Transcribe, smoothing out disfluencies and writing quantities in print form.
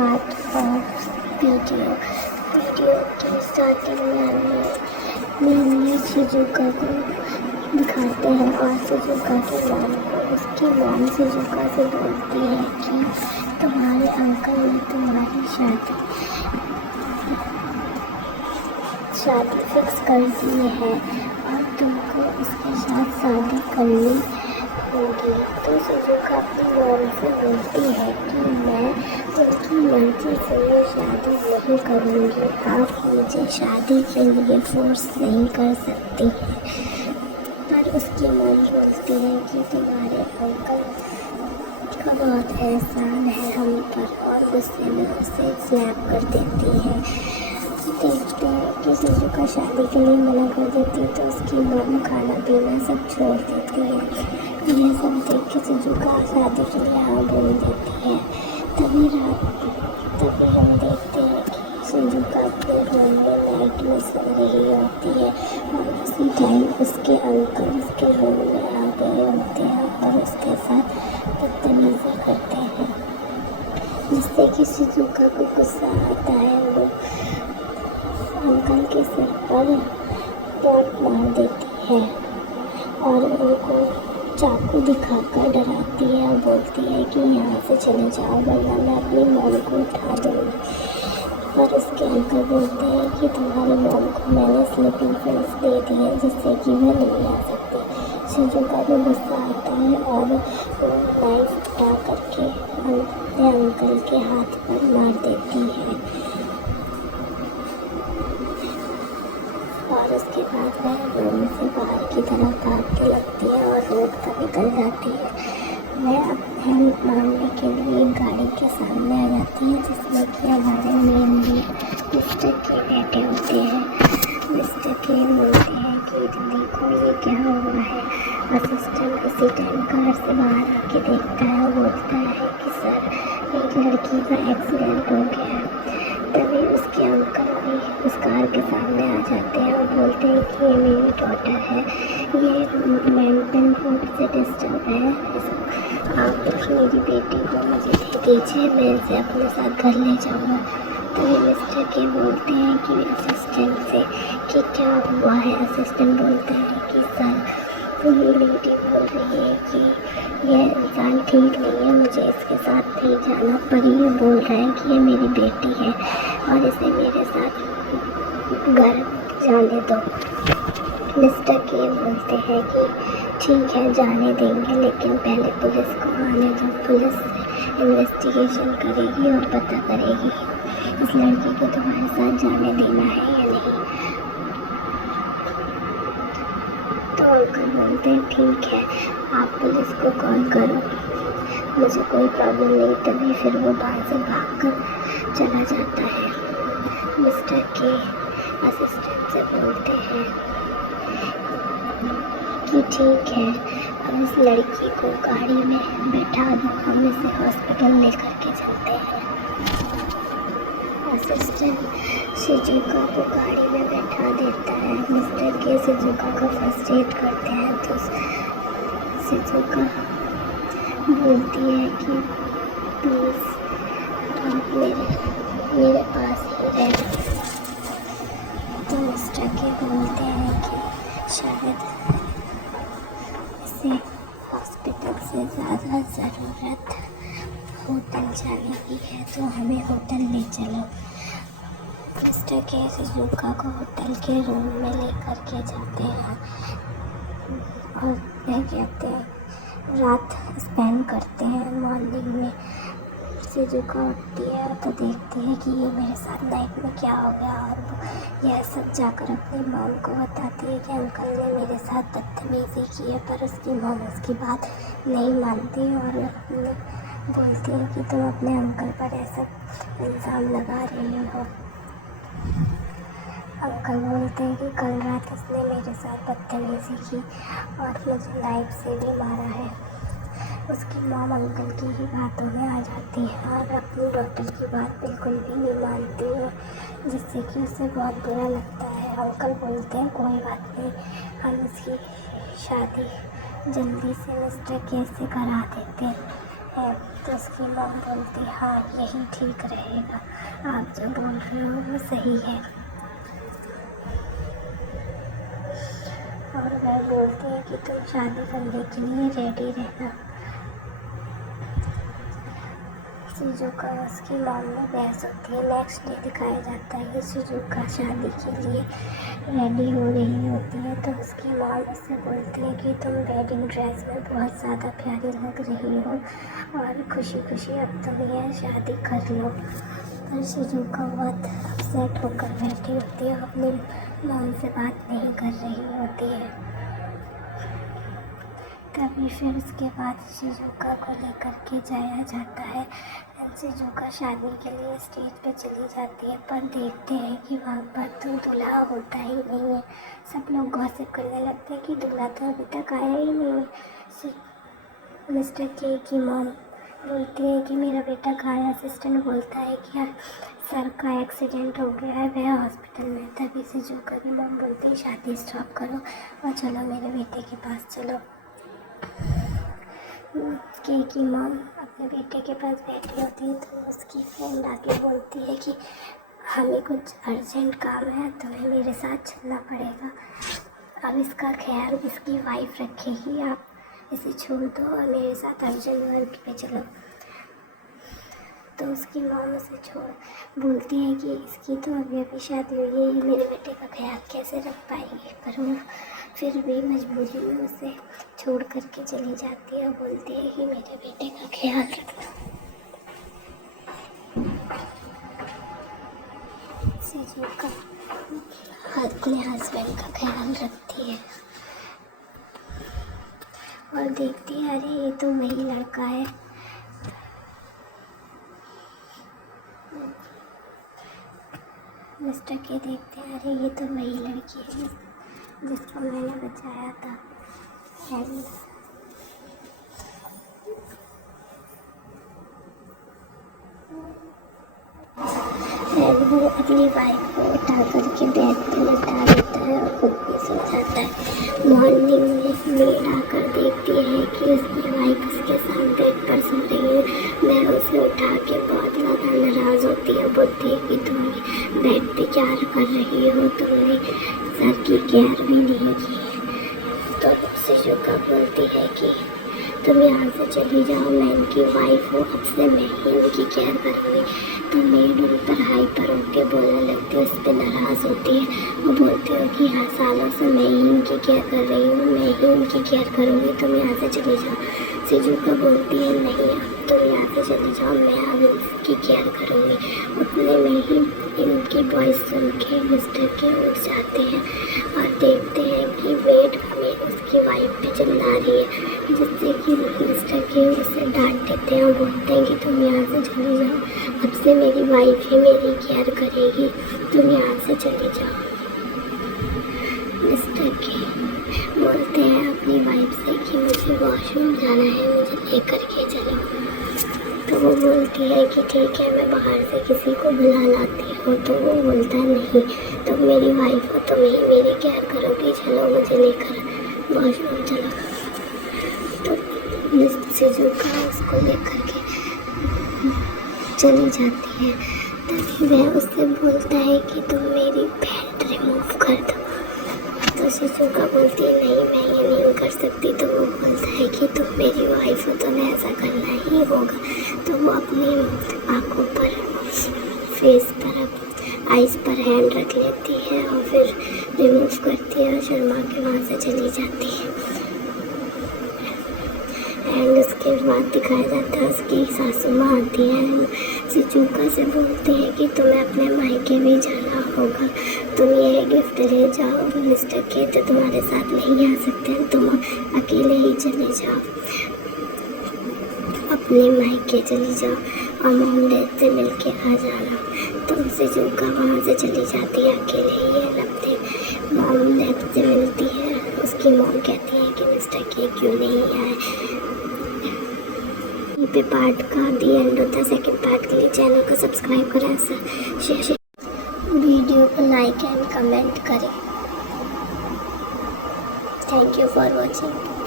Part of video की starting में हमने मेनली शिजुका को दिखाते हैं और शिजुका के मॉम को। उसकी मॉम शिजुका से बोलती है कि तुम्हारे अंकल ने तुम्हारी शादी फिक्स कर दी है और तुमको उसके साथ शादी करनी होगी। तो शिजुका अपनी मॉम से बोलती है कि मैं उनकी मर्जी से ये शादी नहीं करूँगी, आप मुझे शादी के लिए फोर्स नहीं कर सकती हैं। पर उसकी मॉम बोलती है कि तुम्हारे अंकल का बहुत एहसान है हम पर, और गुस्से में उसे स्लैप कर देती है। देखते हैं कि शिजुका शादी के लिए मना कर देती है तो उसकी मॉम खाना पीना सब छोड़ देती है। यह सब देख के शिजुका शादी के लिए हाँ बोल देती है। तभी हम देखते हैं कि शिजुका अपने रूम में नाइट में सो रही होती है और उसी टाइम उसके अंकल उसके रूम में आ गए होते हैं और उसके साथ बदतमीजी करते हैं, जिससे कि शिजुका को गुस्सा आता है। वो अंकल के सिर पर पॉट मार देती है और उनको चाकू दिखाकर डराती है और बोलती है कि यहाँ से चले जाओ वरना मैं अपनी मॉम को उठा दूँगी। पर उसके अंकल बोलते हैं कि तुम्हारी मॉम को मैंने स्लीपिंग पिल्स दे दी है जिससे कि वह नहीं आ सकती। शिजुका को गुस्सा आता है और वो नाइफ उठा करके अपने अंकल के हाथ पर मार देती है और उसके बाद वह रूम से बाहर की तरफ भागने लगती है और रोड पर निकल जाती है। वह अपने मामले के लिए गाड़ी के सामने आ जाती है जिसमें कि हमारे मेन मिस्टर के बैठे होते हैं। मिस्टर के बोलते हैं कि देखो ये क्या हुआ है। असिस्टेंट इसी टाइम कार से बाहर आके देखता है और बोलता है कि सर एक लड़की का एक्सीडेंट हो गया है। तभी उसके अंकल भी उस कार के सामने आ जाते हैं और बोलते हैं कि ये मेरी डॉटर है, ये मेंटल रूप से डिस्टर्ब है, आप मेरी बेटी को मुझे दे दीजिए, मैं इसे अपने साथ घर ले जाऊँगा। तभी मिस्टर के बोलते हैं कि असिस्टेंट से कि क्या हुआ है। असिस्टेंट बोलता है कि सर ये लेडी बोल रही है कि यह इंसान ठीक नहीं है, मुझे इसके साथ नहीं जाना, पर ये बोल रहा है कि ये मेरी बेटी है और इसे मेरे साथ घर जाने दो। मिस्टर के बोलते हैं कि ठीक है जाने देंगे, लेकिन पहले पुलिस को आने दो, पुलिस इन्वेस्टिगेशन करेगी और पता करेगी इस लड़की को तुम्हारे साथ जाने देना है या नहीं। तो अंकल बोलते हैं ठीक है आप पुलिस को कॉल करो, मुझे कोई प्रॉब्लम नहीं। तभी फिर वो बाहर से भागकर चला जाता है। मिस्टर के असिस्टेंट से बोलते हैं कि ठीक है अब इस लड़की को गाड़ी में बैठा दो, हम इसे हॉस्पिटल लेकर के चलते हैं। असिस्टेंट शिजुका को गाड़ी में बैठा देता है। मिस्टर के शिजुका का फर्स्ट एड करते हैं तो शिजुका बोलती है कि प्लीज़ आप मेरे पास ही रहें। तो मिस्टर के बोलते हैं कि शायद इसे हॉस्पिटल से ज़्यादा ज़रूरत होटल जाने की है तो हमें होटल ले चलो। मिस्टर के शिजुका को होटल के रूम में लेकर के जाते हैं और वह कहते हैं रात स्पेंड करते हैं। मॉर्निंग में शिजुका उठती है तो देखती है कि ये मेरे साथ नाइट में क्या हो गया और यह सब जाकर अपनी मॉम को बताती है कि अंकल ने मेरे साथ बदतमीजी की है। पर उसकी मॉम उसकी बात नहीं मानती और बोलती है कि तुम अपने अंकल पर ऐसा इल्ज़ाम लगा रही हो। अंकल बोलते हैं कि कल रात इसने मेरे साथ बदतमीजी की और मुझे नाइफ से भी मारा है। उसकी मॉम अंकल की ही बातों में आ जाती है और अपनी डॉटर की बात बिल्कुल भी नहीं मानती है, जिससे कि उसे बहुत बुरा लगता है। अंकल बोलते हैं कोई बात नहीं, हम इसकी शादी जल्दी से मिस्टर के से करा देते हैं। तो उसकी मॉम बोलती हाँ यही ठीक रहेगा, आप जो बोल रहे हो वो सही है। और वह बोलती है कि तुम शादी करने के लिए रेडी रहना। शिजुका उसकी मॉम में बहस होती है। नेक्स्ट डे दिखाया जाता है कि शिजुका शादी के लिए रेडी हो रही होती है, तो उसकी मॉम उससे बोलती है कि तुम वेडिंग ड्रेस में बहुत ज़्यादा प्यारी लग रही हो और खुशी खुशी अब तुम यह शादी कर लो। पर शिजुका बहुत अपसेट होकर बैठी होती है, अपनी मॉम से बात नहीं कर रही होती है। तभी फिर उसके बाद शिजुका को लेकर के जाया जाता है। शिजुका शादी के लिए स्टेज पे चली जाती है, पर देखते हैं कि वहाँ पर तो दूल्हा होता ही नहीं है। सब लोग गॉसिप करने लगते हैं कि दूल्हा तो अभी तक आया ही नहीं है। मिस्टर के की मॉम बोलती है कि मेरा बेटा कहाँ है। असिस्टेंट बोलता है कि सर का एक्सीडेंट हो गया है, वह हॉस्पिटल में। तभी शिजुका की मॉम बोलती है शादी स्टॉप करो और चलो मेरे बेटे के पास चलो। के की मॉम अपने बेटे के पास बैठी होती है, तो उसकी फ्रेंड आके बोलती है कि हमें कुछ अर्जेंट काम है, तुम्हें मेरे साथ चलना पड़ेगा। अब इसका ख्याल इसकी वाइफ रखेगी, आप इसे छोड़ दो और मेरे साथ अर्जेंट वर्क पे चलो। तो उसकी मॉम उसे छोड़ बोलती है कि इसकी तो अभी अभी शादी हुई है, ये मेरे बेटे का ख्याल कैसे रख पाएगी। पर वो फिर भी मजबूरी में उसे छोड़ करके चली जाती है और बोलती है कि मेरे बेटे का ख्याल रखना। शिजुका अपने हस्बैंड का ख्याल रखती है और देखती है अरे ये तो वही लड़का है। मिस्टर के देखते हैं अरे ये तो वही लड़की है जिसको मैंने बचाया था। वो अपनी वाइफ को उठा करके बेड पर लेटा देता है और खुद भी सो जाता है। मॉर्निंग में मेड आकर देखती है कि उसकी वाइफ उसके साथ बेड पर सो रही है। वह उसे उठा के बहुत ज़्यादा नाराज़ होती है, बोलती है कि तुमने बेड पे क्या कर रही हो, तुमने सर की केयर भी नहीं की। तो शिजुका बोलती है कि तुम यहाँ से चली जाओ, मैं इनकी वाइफ हूँ, अब से मैं ही इनकी केयर करूँगी। तो मेड उन पर हाइपर होकर बोलने लगती है, उस पर नाराज़ होती है। वो बोलती है कि हाँ सालों से मैं ही इनकी केयर कर रही हूँ, मैं ही इनकी केयर करूँगी, तुम यहाँ से चली जाओ। शिजुका बोलती है नहीं अब तुम यहाँ से चली जाओ, मैं अब इसकी केयर करूँगी। उतने में ही इनकी वॉइस सुन के मिस्टर के उठ जाते हैं और देखते हैं कि वेट हमें उसकी वाइफ पे चिल्ला रही है, जिससे कि मिस्टर के उसे डांट देते हैं और बोलते हैं कि तुम यहाँ से चली जाओ, अब से मेरी वाइफ ही मेरी केयर करेगी, तुम यहाँ से चली जाओ। मिस्टर के बोलते हैं अपनी वाइफ से कि मुझे वॉशरूम जाना है, मुझे लेकर के चलो। तो वो बोलती है कि ठीक है मैं बाहर से किसी को बुला लाती हूँ। तो वो बोलता है नहीं तुम मेरी वाइफ हो, तुम ही मेरी केयर करोगी, चलो मुझे लेकर वॉशरूम चलो। तो शिजुका उसको लेकर के चली जाती है। तभी वह उससे बोलता है कि तुम मेरी पैंट रिमूव कर दो। तो शिजुका बोलती है नहीं मैं ये नहीं कर सकती। तो वो बोलता है कि तुम मेरी वाइफ हो, तो मैं ऐसा करना ही होगा। तो वो अपनी आँखों पर, फेस पर, आइज़ पर हैंड रख लेती है और फिर रिमूव करती है और शर्मा के वहाँ से चली जाती है। एंड उसके बाद दिखाया जाता है उसकी सासू माँ आती है, शिजुका से बोलते हैं कि तुम्हें अपने मायके भी जाना होगा, तुम ये गिफ्ट ले जाओ, मिस्टर के तो तुम्हारे साथ नहीं आ सकते, तुम अकेले ही चले जाओ, अपने मायके चली जाओ और मॉम डैड से मिल के आ जाना। तो शिजुका वहाँ से चली जाती है अकेले ही। अपने मॉम डैड से मिलती है। उसकी मॉम कहती है कि मिस्टर के क्यों नहीं आए। पे पार्ट का दी एंड होता है। सेकंड पार्ट के लिए चैनल को सब्सक्राइब करें, शेयर, वीडियो को लाइक एंड कमेंट करें। Thank you for watching.